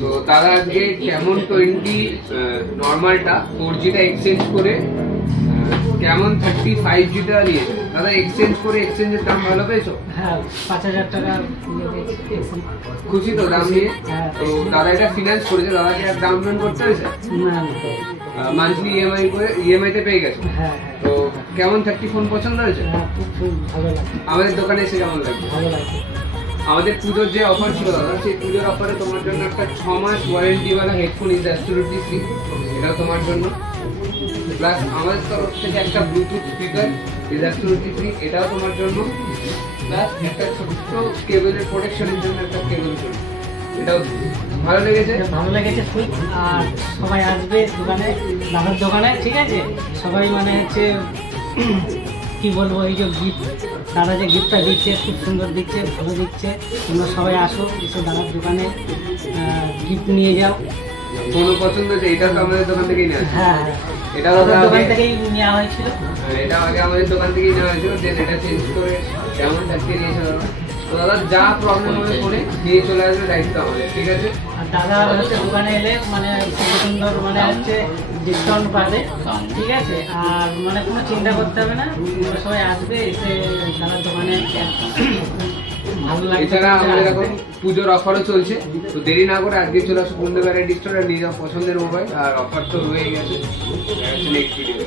তো দাদা আজকে কেমন 20 নর্মালটা 4Gটা এক্সচেঞ্জ করে কেমন 35Gটা নিয়েছে। দাদা এক্সচেঞ্জ করে এক্সচেঞ্জের দাম ভালো পেয়েছো? হ্যাঁ, 5,000 টাকা খুশি তো দাম নিয়ে? তো দাদা এটা ফিনান্স করেছে, দাদাকে আর দাম পেমেন্ট করতে হয়েছে? মান্থলি ইএমআই তে পেয়ে গেছে। তো কেমন 30 ফোন পছন্দ হয়েছে? আমাদের দোকানে এসে কেমন লাগছে? আমাদের পুজোর যে অফার ছিল দাদা, সেই পুজোর অফারে তোমার জন্য একটা 6 মাস ওয়ারেন্টিওয়ালা হেডফোন ইজ অ্যাবসলিউটলি ফ্রি, এটাও তোমার জন্য। প্লাস আমাদের তরফ থেকে একটা Bluetooth speaker is absolutely free, এটাও তোমার জন্য। প্লাস একটা ছোট্ট কেবলের প্রোটেকশনের জন্য একটা কেবল ফ্রি, এটাও ভালো লেগেছে। ভালো লেগেছে খুব। আর সবাই আসবে দোকানে, দাদার দোকানে, ঠিক আছে? সবাই মানে হচ্ছে কি বলবো, এই যে গিফট, দাদা যে গিফটটা দিচ্ছে খুব সুন্দর দিচ্ছে, ভালো দিচ্ছে। তোমরা সবাই আসো, এসে দাদার দোকানে গিফট নিয়ে যাও। কোনো পছন্দ হয়েছে? এটা তো আমাদের দোকান থেকেই নেওয়া। হ্যাঁ, এটা দোকান থেকেই নেওয়া হয়েছিল। এটা আগে আমাদের দোকান থেকেই নেওয়া হয়েছিল, দেন এটা চেঞ্জ করে কেমন থাকতে নিয়েছে দাদা। তো দাদা যা প্রবলেম হবে করে দিয়ে চলে আসবে, দায়িত্ব আমাদের, ঠিক আছে? আর দাদা হচ্ছে দোকানে এলে মানে সুন্দর মানে হচ্ছে ডিসকাউন্ট পাবে, ঠিক আছে? আর মানে কোনো চিন্তা করতে হবে না, সবাই আসবে, এসে দাদার দোকানে ভালো লাগবে। এছাড়া আমাদের এখন পুজোর অফারও চলছে, তো দেরি না করে আজকে চলে আসো বন্ধু ভ্যারাইটি স্টোরে, নিয়ে যাও পছন্দের মোবাইল। আর অফার তো রয়ে গেছে, নেক্সট ভিডিও।